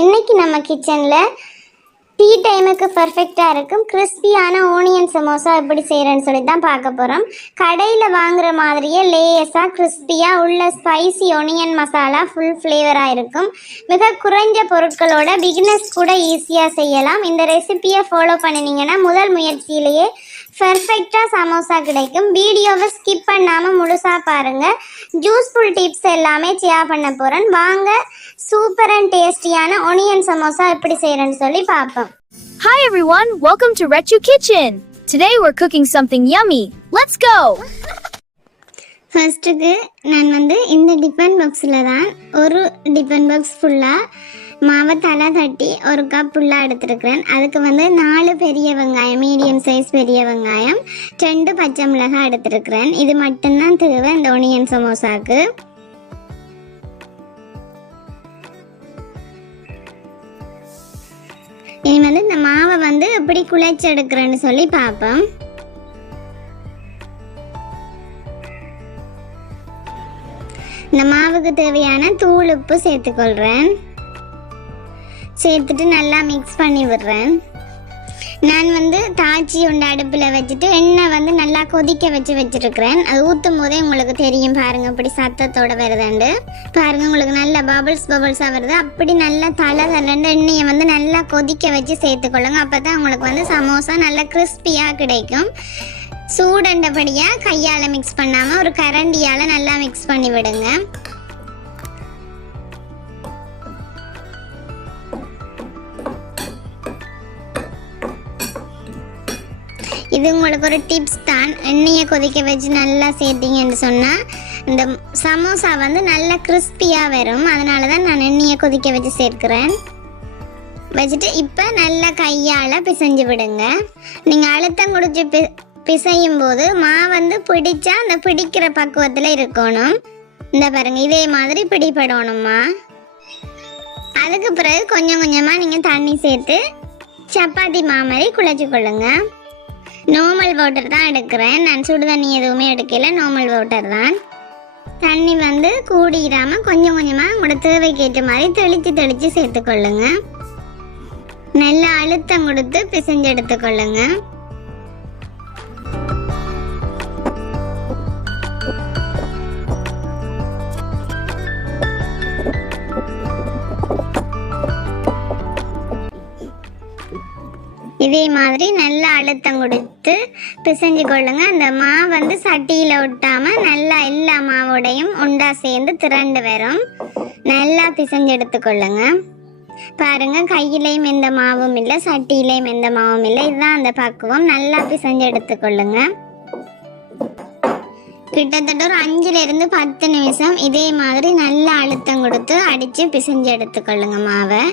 இன்னைக்கு நம்ம கிச்சன்ல டீ டைமுக்கு பர்ஃபெக்டா இருக்கும் கிறிஸ்பியான ஓனியன் சமோசா எப்படி செய்யறேன்னு சொல்லி தான் பார்க்க போறோம். கடையில வாங்குற மாதிரியே லேயஸா கிறிஸ்பியா உள்ள ஸ்பைசி ஒனியன் மசாலா ஃபுல் ஃப்ளேவரா இருக்கும். மிக குறைஞ்ச பொருட்களோட பிகினர்ஸ் கூட ஈஸியா செய்யலாம். இந்த ரெசிபியை ஃபாலோ பண்ணினீங்கன்னா முதல் முயற்சியிலேயே பர்ஃபெக்டா சமோசா கிடைக்கும். வீடியோவை ஸ்கிப் பண்ணாம முழுசா பாருங்க. ஜூஸ்ஃபுல் டிப்ஸ் எல்லாமே ஷேர் பண்ண போறேன். வாங்க சூப்பர் அண்ட் டேஸ்டியான ஒனியன் சமோசா எப்படி செய்யறேன்னு சொல்லி பார்ப்போம். Hi everyone, welcome to Rechu Kitchen. Today we're cooking something yummy. Let's go. ஃபர்ஸ்ட்டுக்கு நான் இந்த டிஃபன் பாக்ஸில் தான் ஒரு டிஃபன் பாக்ஸ் ஃபுல்லாக மாவை தலை தட்டி ஒரு கப் ஃபுல்லாக எடுத்துருக்கிறேன். அதுக்கு 4 பெரிய வெங்காயம், மீடியம் சைஸ் பெரிய வெங்காயம், 2 பச்சை மிளகாய் எடுத்துருக்கிறேன். இது மட்டும்தான் தேவை இந்த ஒனியன் சமோசாவுக்கு. இனி இந்த மாவை எப்படி குழைச்சி எடுக்கிறேன்னு சொல்லி பார்ப்போம். இந்த மாவுக்கு தேவையான தூள் உப்பு சேர்த்துக்கொள்கிறேன். சேர்த்துட்டு நல்லா மிக்ஸ் பண்ணி விடுறேன். நான் தாச்சி உண்டு அடுப்பில் வச்சுட்டு எண்ணெய் நல்லா கொதிக்க வச்சுருக்கிறேன். அது ஊற்றும் போதே உங்களுக்கு தெரியும் பாருங்க, அப்படி சத்தத்தோட வருதாண்டு பாருங்க. உங்களுக்கு நல்ல பபிள்ஸாக வருது. அப்படி நல்லா தலை எண்ணெயை நல்லா கொதிக்க வச்சு சேர்த்துக்கொள்ளுங்க. அப்போ தான் உங்களுக்கு சமோசா நல்லா கிறிஸ்பியாக கிடைக்கும். சூடண்டபடியாக கையால் மிக்ஸ் பண்ணாமல் ஒரு கரண்டியால் நல்லா மிக்ஸ் பண்ணி விடுங்க. இது உங்களுக்கு ஒரு டிப்ஸ் தான். எண்ணெயை கொதிக்க வச்சு நல்லா சேர்த்திங்கன்னு சொன்னால் இந்த சமோசா நல்லா கிறிஸ்பியாக வரும். அதனால தான் நான் எண்ணெயை கொதிக்க வச்சு சேர்க்கிறேன். வச்சுட்டு இப்போ நல்லா கையால் பிசைஞ்சு விடுங்க. நீங்கள் அழுத்தம் குடிச்சு பிசையும் போது பிடிச்சா அந்த பிடிக்கிற பக்குவத்தில் இருக்கணும். இந்த பாருங்க, இதே மாதிரி பிடிபடணுமா. அதுக்கு பிறகு கொஞ்சம் கொஞ்சமாக நீங்கள் தண்ணி சேர்த்து சப்பாத்தி மாதிரி குழைச்சி கொள்ளுங்க. நார்மல் வாட்டர் தான் எடுக்கிறேன். நான் சுடு தண்ணி எதுவுமே எடுக்கல, நார்மல் வாட்டர் தான். தண்ணி கூடிடாமல் கொஞ்சம் கொஞ்சமாக உங்களோட தேவைக்கேற்ற மாதிரி தெளித்து சேர்த்துக்கொள்ளுங்க. நல்லா அழுத்தம் கொடுத்து பிசைஞ்சு எடுத்துக்கொள்ளுங்க. இதே மாதிரி நல்லா அழுத்தம் கொடுத்து பிசைஞ்சு கொள்ளுங்க. அந்த மாவு சட்டியில் ஒட்டாமல் நல்லா எல்லா மாவோடையும் ஒன்றா சேர்ந்து திரண்டு வரும். நல்லா பிசைஞ்சு எடுத்துக்கொள்ளுங்க. பாருங்க, கையிலையும் எந்த மாவும் இல்லை, சட்டியிலையும் எந்த மாவும் இல்லை. இதுதான் அந்த பக்குவம். நல்லா பிசைஞ்சு எடுத்துக்கொள்ளுங்க. கிட்டத்தட்ட ஒரு 5லிருந்து 10 நிமிஷம் இதே மாதிரி நல்லா அழுத்தம் கொடுத்து அடித்து பிசைஞ்சு எடுத்துக்கொள்ளுங்க மாவை.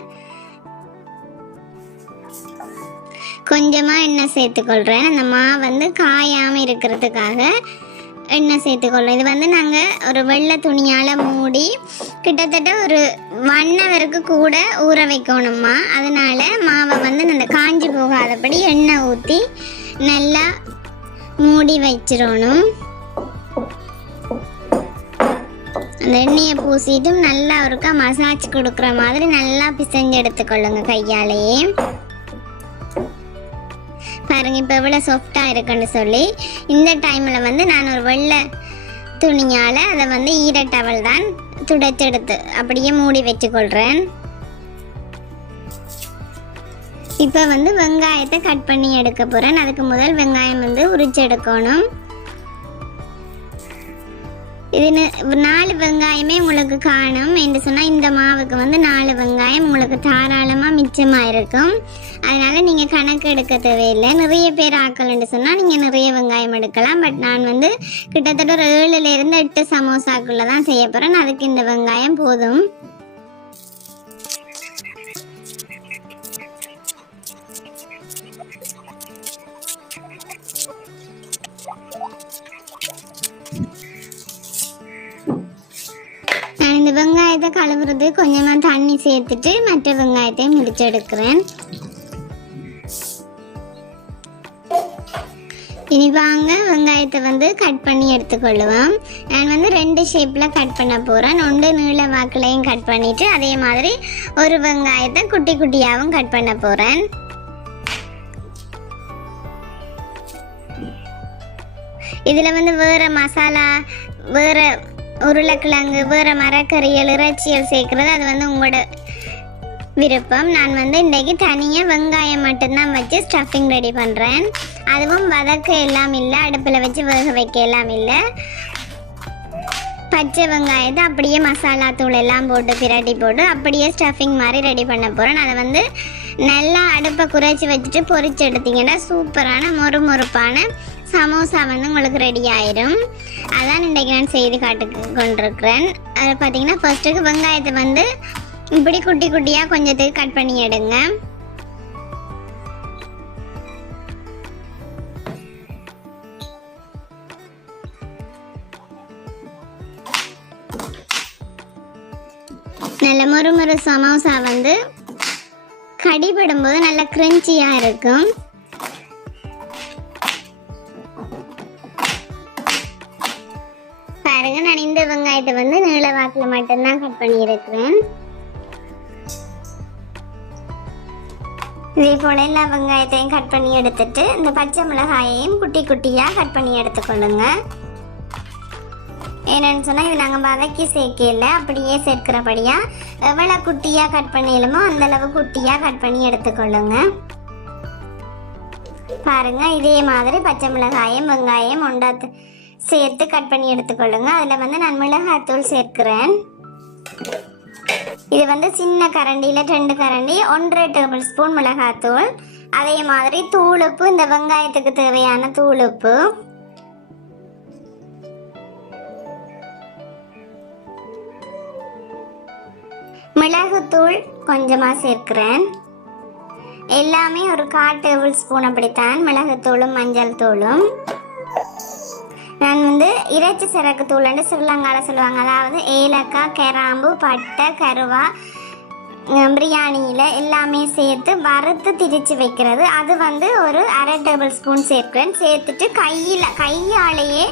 கொஞ்சமாக எண்ணெய் சேர்த்துக்கொள்கிறேன். அந்த மாவு காயாமல் இருக்கிறதுக்காக எண்ணெய் சேர்த்துக்கொள்கிறேன். இது நாங்கள் ஒரு வெள்ளை துணியால் மூடி கிட்டத்தட்ட ஒரு 1 ஹவருக்கு கூட ஊற வைக்கணுமா. அதனால் மாவை நல்லா காஞ்சி போகாதபடி எண்ணெய் ஊற்றி நல்லா மூடி வச்சிடணும். அந்த எண்ணெயை பூசிட்டும் நல்லா ஒருக்கா மசாஜ் கொடுக்குற மாதிரி நல்லா பிசைஞ்சு எடுத்துக்கொள்ளுங்க கையாலேயே. பாருங்க, இப்போ எவ்வளோ சாஃப்டாக இருக்குன்னு சொல்லி. இந்த டைமில் நான் ஒரு வெள்ளை துணியால் அதை ஈர டவல் தான் துடைச்செடுத்து அப்படியே மூடி வச்சுக்கொள்கிறேன். இப்போ வெங்காயத்தை கட் பண்ணி எடுக்க போகிறேன். அதுக்கு முதல் வெங்காயம் உரிச்சு எடுக்கணும். இது 4 வெங்காயமே உங்களுக்கு காணும் என்று சொன்னால் இந்த மாவுக்கு 4 வெங்காயம் உங்களுக்கு தாராளமாக மிச்சமாக இருக்கும். அதனால் நீங்கள் கணக்கு எடுக்க தேவையில்லை. நிறைய பேர் ஆக்கலன்னு சொன்னால் நீங்கள் நிறைய வெங்காயம் எடுக்கலாம். பட் நான் கிட்டத்தட்ட ஒரு 7லிருந்து 8 சமோசாக்குள்ளே தான் செய்ய போகிறேன். அதுக்கு இந்த வெங்காயம் போதும். இந்த வெங்காயத்தை கழுவுறது கொஞ்சமாக தண்ணி சேர்த்துட்டு மற்ற வெங்காயத்தையும் முடிச்சு எடுக்கிறேன். இனி வாங்க வெங்காயத்தை வந்து கட் பண்ணி எடுத்துக்கொள்ளுவோம். நான் வந்து 2 ஷேப்பில் கட் பண்ண போகிறேன். ஒன்று நீள வாக்குலையும் கட் பண்ணிவிட்டு அதே மாதிரி ஒரு வெங்காயத்தை குட்டி குட்டியாகவும் கட் பண்ண போகிறேன். இதில் வந்து வேறு மசாலா, வேறு உருளைக்கிழங்கு, வேறு மரக்கறிகள், இறைச்சிகள் சேர்க்குறது அது வந்து உங்களோட விருப்பம். நான் வந்து இன்றைக்கு தனியாக வெங்காயம் மட்டும்தான் வச்சு ஸ்டஃபிங் ரெடி பண்ணுறேன். அதுவும் வதக்க எல்லாம் இல்லை, அடுப்பில் வச்சு வேக வைக்க எல்லாம் இல்லை. பச்சை வெங்காயத்தை அப்படியே மசாலா தூள் எல்லாம் போட்டு பிரட்டி போட்டு அப்படியே ஸ்டஃபிங் மாதிரி ரெடி பண்ண போகிறேன். அதை வந்து நல்லா அடுப்பை குறைச்சி வச்சுட்டு பொரிச்சு எடுத்தீங்கன்னா சூப்பரான மொறுமொறுப்பான சமோசா வந்து உங்களுக்கு ரெடி ஆயிடும். அதான் இன்றைக்கு நான் செய்து காட்டு கொண்டிருக்கிறேன். அதை பார்த்தீங்கன்னா ஃபர்ஸ்ட்டுக்கு வெங்காயத்தை வந்து இப்படி குட்டி குட்டியாக கொஞ்சத்துக்கு கட் பண்ணி எடுங்க. நல்ல மொறுமொறு சமோசா வந்து கடிபடும் போது நல்ல கிரன்ச்சியாக இருக்கும். பாருங்க, நான் இந்த வெங்காயத்தை வந்து நீள வாக்கில் மட்டும்தான் கட் பண்ணி இருக்கிறேன். இதே போல எல்லா வெங்காயத்தையும் கட் பண்ணி எடுத்துட்டு இந்த பச்சை மிளகாயையும் குட்டி குட்டியாக கட் பண்ணி எடுத்துக்கொள்ளுங்க. என்னன்னு சொன்னால் இது நாங்கள் வதக்கி சேர்க்கல, அப்படியே சேர்க்கிறபடியாக எவ்வளோ குட்டியாக கட் பண்ணிடலுமோ அந்தளவு குட்டியாக கட் பண்ணி எடுத்துக்கொள்ளுங்க. பாருங்க, இதே மாதிரி பச்சை மிளகாயம் வெங்காயம் ஒன்றாத்து சேர்த்து கட் பண்ணி எடுத்துக்கொள்ளுங்க. அதில் வந்து நான் மிளகாத்தூள் சேர்க்கிறேன். இது வந்து சின்ன கரண்டியில் 2 கரண்டி 1.5 டேபிள் ஸ்பூன் மிளகாத்தூள். அதே மாதிரி தூளுப்பு, இந்த வெங்காயத்துக்கு தேவையான தூளுப்பு. மிளகுத்தூள் கொஞ்சமாக சேர்க்கிறேன். எல்லாமே ஒரு 1/4 டேபிள் ஸ்பூன் அப்படித்தான், மிளகுத்தூளும் மஞ்சள் தூளும். நான் வந்து இறைச்சி சிறகு தூள்னு ஸ்ரீலங்காவில் சொல்லுவாங்க. அதாவது ஏலக்காய், கிராம்பு, பட்டை, கருவா, பிரியாணியில் எல்லாமே சேர்த்து வறுத்து திரிச்சு வைக்கிறது. அது வந்து ஒரு 1/2 டேபிள் ஸ்பூன் சேர்க்கிறேன். சேர்த்துட்டு கையாலேயே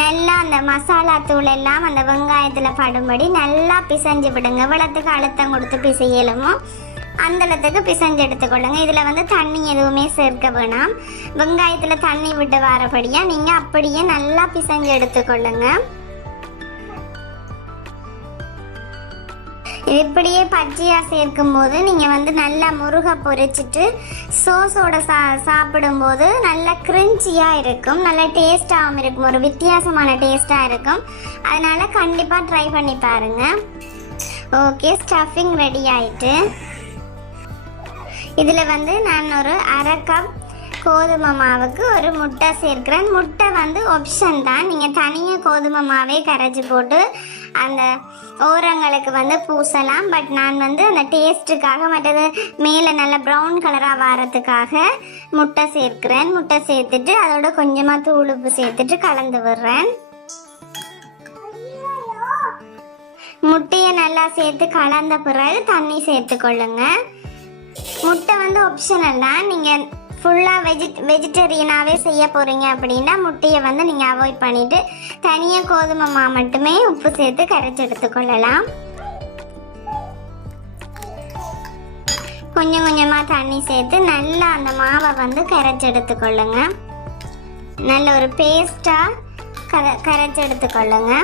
நல்லா அந்த மசாலா தூள் எல்லாம் அந்த வெங்காயத்தில் படும்படி நல்லா பிசைஞ்சு விடுங்க. இவ்வளத்துக்கு அழுத்தம் கொடுத்து பிசையலுமோ அந்தளத்துக்கு பிசைஞ்சு எடுத்துக்கொள்ளுங்க. இதில் வந்து தண்ணி எதுவுமே சேர்க்க வேணாம். வெங்காயத்தில் தண்ணி விட்டு வரபடியாக நீங்கள் அப்படியே நல்லா பிசைஞ்சு எடுத்துக்கொள்ளுங்க. இது இப்படியே பச்சையாக சேர்க்கும் போது நீங்கள் வந்து நல்லா முருகை பொரிச்சிட்டு சோஸோட சாப்பிடும்போது நல்லா கிரிஞ்சியாக இருக்கும், நல்லா டேஸ்ட்டாகவும் இருக்கும், ஒரு வித்தியாசமான டேஸ்ட்டாக இருக்கும். அதனால் கண்டிப்பாக ட்ரை பண்ணி பாருங்கள். ஓகே, ஸ்டஃபிங் ரெடி ஆயிட்டு இதில் வந்து நான் ஒரு 1/2 கப் கோதுமை மாவுக்கு ஒரு முட்டை சேர்க்கிறேன். முட்டை வந்து ஆப்ஷன் தான், நீங்கள் தனியாக கோதுமை மாவே கரைச்சி போட்டு அந்த ஓரங்களுக்கு வந்து பூசலாம். பட் நான் வந்து அந்த டேஸ்ட்டுக்காக மற்றது மேலே நல்ல ப்ரௌன் கலராக வரத்துக்காக முட்டை சேர்க்கிறேன். முட்டை சேர்த்துட்டு அதோட கொஞ்சமாக தூளுப்பு சேர்த்துட்டு கலந்து விடுறேன். முட்டையை நல்லா சேர்த்து கலந்த பிறகு தண்ணி சேர்த்துக்கொள்ளுங்க. முட்டை வந்து ஆப்ஷனல் தான், நீங்கள் ஃபுல்லாக வெஜிடேரியனாகவே செய்ய போகிறீங்க அப்படின்னா முட்டையை வந்து நீங்கள் அவாய்ட் பண்ணிவிட்டு தனியாக கோதுமை மாவு மட்டுமே உப்பு சேர்த்து கரைச்சி எடுத்துக்கொள்ளலாம். கொஞ்சம் கொஞ்சமாக தண்ணி சேர்த்து நல்லா அந்த மாவை வந்து கரைச்சி எடுத்துக்கொள்ளுங்க. நல்ல ஒரு பேஸ்ட்டாக கரைச்சி எடுத்துக்கொள்ளுங்க.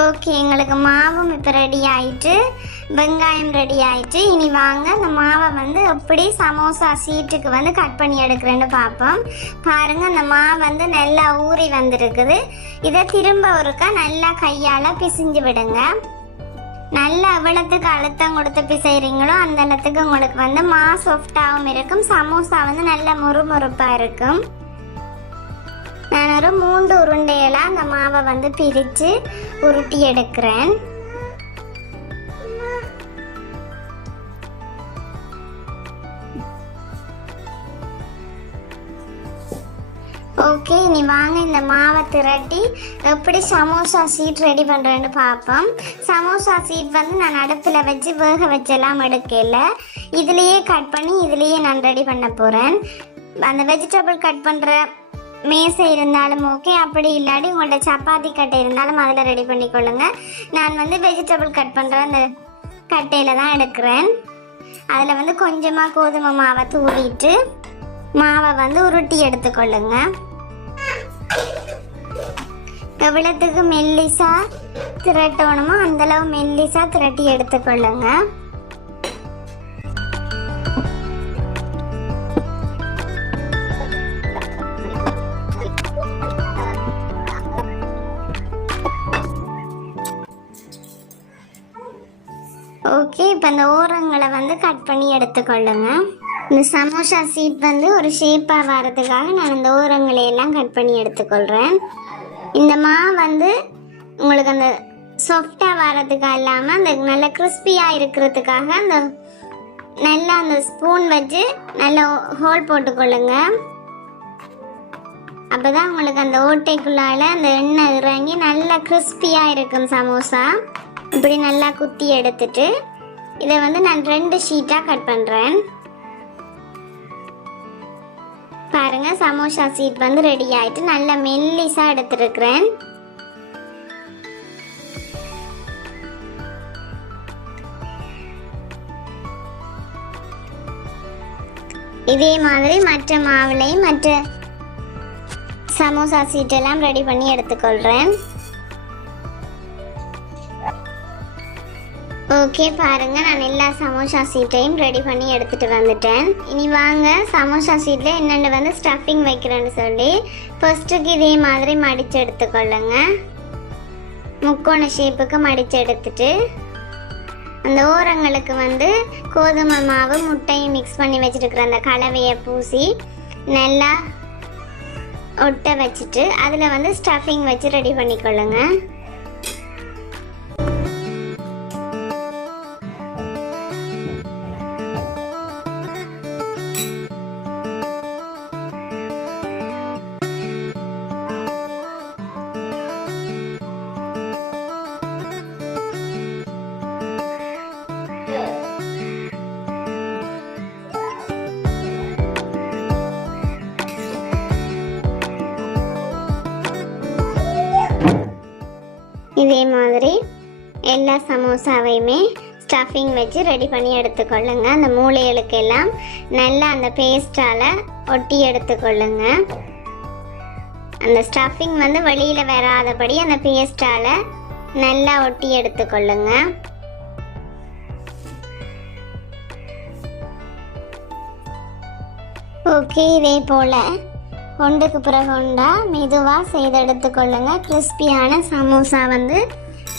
ஓகே, எங்களுக்கு மாவும் இப்போ ரெடி ஆயிட்டு, வெங்காயம் ரெடி ஆயிட்டு. இனி வாங்க அந்த மாவை வந்து எப்படி சமோசா சீட்டுக்கு வந்து கட் பண்ணி எடுக்கிறேன்னு பார்ப்போம். பாருங்க, அந்த மாவு வந்து நல்லா ஊறி வந்திருக்குது. இதை திரும்ப ஒருக்கா நல்லா கையால் பிசைஞ்சு விடுங்க. நல்லா எவ்வளோத்துக்கு அழுத்தம் கொடுத்து பிசைறீங்களோ அந்த அளத்துக்கு உங்களுக்கு வந்து மா சாஃப்டாகவும் இருக்கும், சமோசா வந்து நல்ல முறுமுறுப்பாக இருக்கும். நான் ஒரு 3 உருண்டையெல்லாம் அந்த மாவை வந்து பிரித்து உருட்டி எடுக்கிறேன். ஓகே, இனி வாங்க இந்த மாவை திரட்டி எப்படி சமோசா சீட் ரெடி பண்ணுறேன்னு பார்ப்போம். சமோசா சீட் வந்து நான் அடுப்பில் வச்சு வேக வச்செல்லாம் எடுக்கல, இதுலேயே கட் பண்ணி இதுலேயே நான் ரெடி பண்ண போகிறேன். அந்த வெஜிடபிள் கட் பண்ணுற மேசை இருந்தாலும் ஓகே, அப்படி இல்லாட்டி உங்கள்ட்ட சப்பாத்தி கட்டை இருந்தாலும் அதில் ரெடி பண்ணிக்கொள்ளுங்க. நான் வந்து வெஜிடபிள் கட் பண்ணுற அந்த கட்டையில் தான் எடுக்கிறேன். அதில் வந்து கொஞ்சமாக கோதுமை மாவை தூவிட்டு மாவை வந்து உருட்டி எடுத்துக்கொள்ளுங்க. எவ்வளோத்துக்கு மெல்லிசா திரட்டணுமோ அந்தளவு மெல்லிசா திரட்டி எடுத்துக்கொள்ளுங்க. ஓகே, இப்போ இந்த ஓரங்களை வந்து கட் பண்ணி எடுத்துக்கொள்ளுங்க. இந்த சமோசா சீட் வந்து ஒரு ஷேப்பாக வர்றதுக்காக நான் இந்த ஓரங்களை எல்லாம் கட் பண்ணி எடுத்துக்கொள்கிறேன். இந்த மாவு வந்து உங்களுக்கு அந்த சாஃப்டாக வர்றதுக்காக இல்லாமல் அந்த நல்ல கிறிஸ்பியாக இருக்கிறதுக்காக அந்த நல்லா அந்த ஸ்பூன் வச்சு நல்லா ஹோல் போட்டுக்கொள்ளுங்க. அப்போ தான் உங்களுக்கு அந்த ஓட்டைக்குள்ளால் அந்த எண்ணெய் இறங்கி நல்லா கிறிஸ்பியாக இருக்கும் சமோசா. இப்படி நல்லா குத்தி எடுத்துட்டு இதை வந்து நான் 2 ஷீட்டாக கட் பண்ணுறேன். பாருங்க, சமோசா சீட் வந்து ரெடி ஆயிட்டு நல்ல மெல்லிசா எடுத்துருக்கிறேன். இதே மாதிரி மற்ற மாவுலையும் மற்ற சமோசா சீட் எல்லாம் ரெடி பண்ணி எடுத்துக்கொள்றேன். ஓகே, பாருங்க, நான் எல்லா சமோசா சீட்டையும் ரெடி பண்ணி எடுத்துட்டு வந்துட்டேன். இனி வாங்க சமோசா சீட்ல என்னென்ன வந்து ஸ்டஃபிங் வைக்கிறேன்னு சொல்லி ஃபர்ஸ்ட்டுக்கு இதே மாதிரி மடிச்சு எடுத்துக்கொள்ளுங்க. முக்கோண ஷேப்புக்கு மடிச்சு எடுத்துட்டு அந்த ஓரங்களுக்கு வந்து கோதுமை மாவு முட்டையும் மிக்ஸ் பண்ணி வச்சுருக்கிற அந்த கலவையை பூசி நல்லா ஒட்ட வச்சுட்டு அதில் வந்து ஸ்டஃபிங் வச்சு ரெடி பண்ணிக்கொள்ளுங்க. இதே மாதிரி எல்லா சமோசாவையுமே ஸ்டஃபிங் வச்சு ரெடி பண்ணி எடுத்துக்கொள்ளுங்க. அந்த மூளைகளுக்கு எல்லாம் நல்லா அந்த பேஸ்டால் ஒட்டி எடுத்துக்கொள்ளுங்க. அந்த ஸ்டஃபிங் வந்து வெளியில் வராதபடி அந்த பேஸ்டால் நல்லா ஒட்டி எடுத்துக்கொள்ளுங்க. ஓகே, இதே போல் ஒன்றுக்கு பிறகு ஒன்றா மெதுவாக செய்து எடுத்துக்கொள்ளுங்க. கிறிஸ்பியான சமோசா வந்து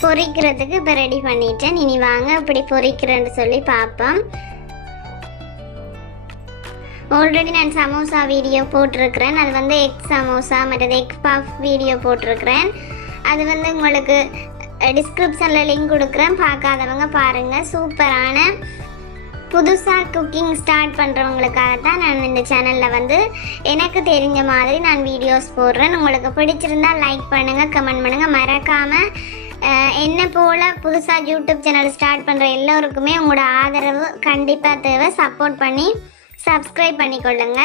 பொரிக்கிறதுக்கு இப்போ ரெடி பண்ணிட்டேன். இனி வாங்க இப்படி பொரிக்கிறேன்னு சொல்லி பார்ப்போம். ஆல்ரெடி நான் சமோசா வீடியோ போட்டிருக்கிறேன். அது வந்து எக் சமோசா மற்றது எக் பஃப் வீடியோ போட்டிருக்கிறேன். அது வந்து உங்களுக்கு டிஸ்கிரிப்ஷனில் லிங்க் கொடுக்குறேன், பார்க்காதவங்க பாருங்கள். சூப்பரான புதுசாக குக்கிங் ஸ்டார்ட் பண்ணுறவங்களுக்காக தான் நான் இந்த சேனலில் வந்து எனக்கு தெரிஞ்ச மாதிரி நான் வீடியோஸ் போடுறேன். உங்களுக்கு பிடிச்சிருந்தா லைக் பண்ணுங்கள், கமெண்ட் பண்ணுங்கள். மறக்காமல் என்ன போல் புதுசாக யூடியூப் சேனல் ஸ்டார்ட் பண்ணுற எல்லோருக்குமே உங்களோட ஆதரவு கண்டிப்பாக தேவை. சப்போர்ட் பண்ணி சப்ஸ்கிரைப் பண்ணிக்கொள்ளுங்க.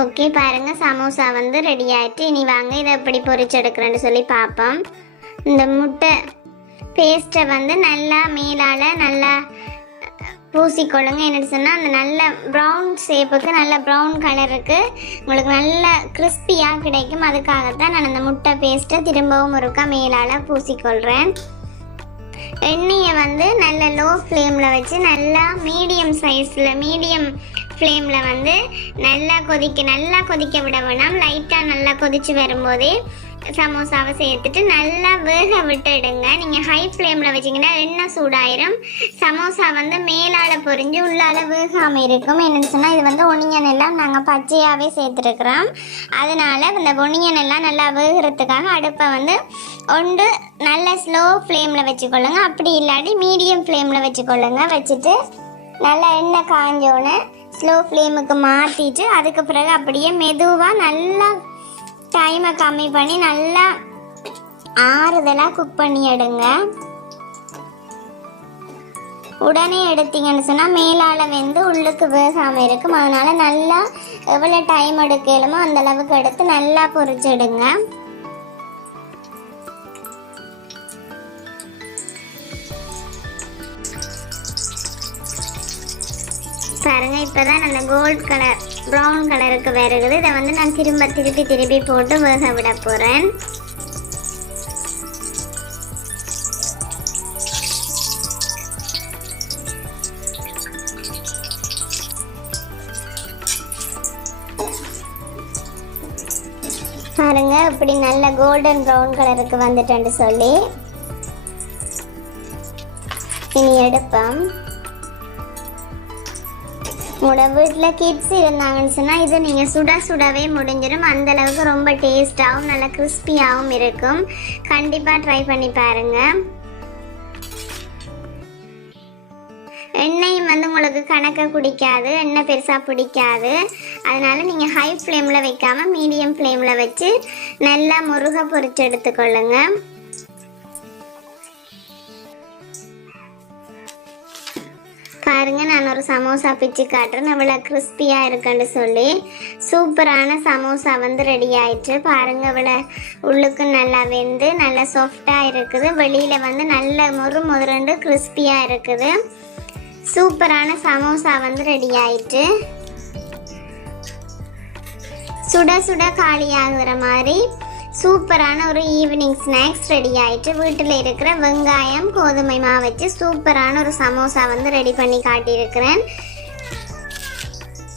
ஓகே, பாருங்கள், சமோசா வந்து ரெடி ஆகிட்டு. இனி வாங்க இதை எப்படி பொரிச்செடுக்கிறேன்னு சொல்லி பார்ப்போம். இந்த முட்டை பேஸ்ட்டை வந்து நல்லா மேலால் நல்லா பூசிக்கொள்ளுங்க. என்னென்னு சொன்னால் அந்த நல்ல ப்ரௌன் ஷேப்புக்கு நல்ல ப்ரௌன் கலருக்கு உங்களுக்கு நல்ல கிறிஸ்பியாக கிடைக்கும். அதுக்காகத்தான் நான் அந்த முட்டை பேஸ்ட்டை திரும்பவும் ஒருக்கா மேலால் பூசிக்கொள்கிறேன். எண்ணெயை வந்து நல்ல லோ ஃப்ளேமில் வச்சு நல்லா மீடியம் ஃப்ளேமில் வந்து நல்லா கொதிக்க விட வேணாம். லைட்டாக நல்லா கொதித்து வரும்போதே சமோசாவை சேர்த்துட்டு நல்லா வேக விட்டுடுங்க. நீங்கள் ஹை ஃப்ளேமில் வச்சிங்கன்னா எண்ணெய் சூடாயிரும். சமோசா வந்து மேலால் பொரிஞ்சு உள்ளால் வேகாமல் இருக்கும். என்னென்னு சொன்னால் இது வந்து ஒனியன் எல்லாம் நாங்கள் பச்சையாகவே சேர்த்துருக்குறோம். அதனால் இந்த ஒனியன் எல்லாம் நல்லா வேகிறதுக்காக அடுப்பை வந்து ஒன்று நல்ல ஸ்லோ ஃப்ளேமில் வச்சுக்கொள்ளுங்க. அப்படி இல்லாட்டி மீடியம் ஃப்ளேமில் வச்சுக்கொள்ளுங்க. வச்சுட்டு நல்லா எண்ணெய் காஞ்சோன்னு ஸ்லோ ஃப்ளேமுக்கு மாற்றிட்டு அதுக்கு பிறகு அப்படியே மெதுவாக நல்லா டைமை கம்மி பண்ணி நல்லா ஆறுதலாக குக் பண்ணி எடுங்க. உடனே எடுத்தீங்கன்னு சொன்னால் மேலால் வெந்து உள்ளுக்கு வேகாமல் இருக்கும். அதனால் நல்லா எவ்வளோ டைம் எடுக்கலுமோ அந்த அளவுக்கு எடுத்து நல்லா பொரிச்சிடுங்க. பாருங்க, இப்போதான் நல்ல கோல்ட் கலர் ப்ரௌன் கலருக்கு வருகுது. இதை வந்து நான் திருப்பி போட்டு வேக விட போகிறேன். பாருங்க, இப்படி நல்ல கோல்டன் ப்ரௌன் கலருக்கு வந்துட்டேன்னு சொல்லி இனி எடுப்போம். உங்களோட வீட்டில் கிட்ஸ் இருந்தாங்கன்னு சொன்னால் இது நீங்கள் சுடவே முடிஞ்சிடும். அந்தளவுக்கு ரொம்ப டேஸ்டாகவும் நல்ல கிறிஸ்பியாகவும் இருக்கும். கண்டிப்பாக ட்ரை பண்ணி பாருங்கள். எண்ணெயும் வந்து உங்களுக்கு கணக்க குடிக்காது, எண்ணெய் பெருசாக பிடிக்காது. அதனால் நீங்கள் ஹை ஃப்ளேமில் வைக்காமல் மீடியம் ஃப்ளேமில் வச்சு நல்லா முருகை பொரிச்சு எடுத்துக்கொள்ளுங்க. பாருங்க, நான் ஒரு சமோசா பிச்சு காட்டுறேன். அவ்வளோ கிறிஸ்பியாக இருக்குன்னு சொல்லி சூப்பரான சமோசா வந்து ரெடி ஆயிடுச்சு. பாருங்க, அவ்வளோ உள்ளுக்கு நல்லா வெந்து நல்லா சாஃப்டாக இருக்குது. வெளியில் வந்து நல்ல முறுண்டு கிறிஸ்பியாக இருக்குது. சூப்பரான சமோசா வந்து ரெடி ஆயிட்டு சுட காலி ஆகுற மாதிரி சூப்பரான ஒரு ஈவினிங் ஸ்நாக்ஸ் ரெடி ஆயிட்டு. வீட்டில் இருக்கிற வெங்காயம் கோதுமை மாவு வச்சு சூப்பரான ஒரு சமோசா வந்து ரெடி பண்ணி காட்டியிருக்கிறேன்.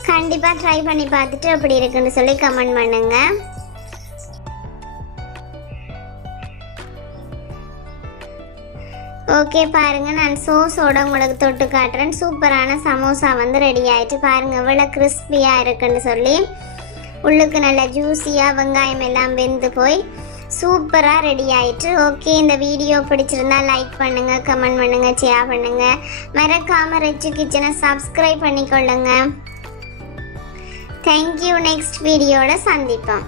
கண்டிப்பாக ட்ரை பண்ணி பார்த்துட்டு அப்படி இருக்குன்னு சொல்லி கமெண்ட் பண்ணுங்க. ஓகே, பாருங்க, நான் சோஸோட உங்களுக்கு தொட்டு காட்டுறேன். சூப்பரான சமோசா வந்து ரெடி ஆயிட்டு. பாருங்க, எவ்வளோ கிறிஸ்பியாக இருக்குன்னு சொல்லி உள்ளுக்கு நல்லா ஜூஸியாக வெங்காயம் எல்லாம் வெந்து போய் சூப்பராக ரெடி ஆயிட்டு. ஓகே, இந்த வீடியோ பிடிச்சிருந்தா லைக் பண்ணுங்க, கமெண்ட் பண்ணுங்க, ஷேர் பண்ணுங்க. மறக்காம ரெச்சு கிச்சனை சப்ஸ்கிரைப் பண்ணிக்கொள்ளுங்க. தேங்க்யூ. நெக்ஸ்ட் வீடியோட சந்திப்போம்.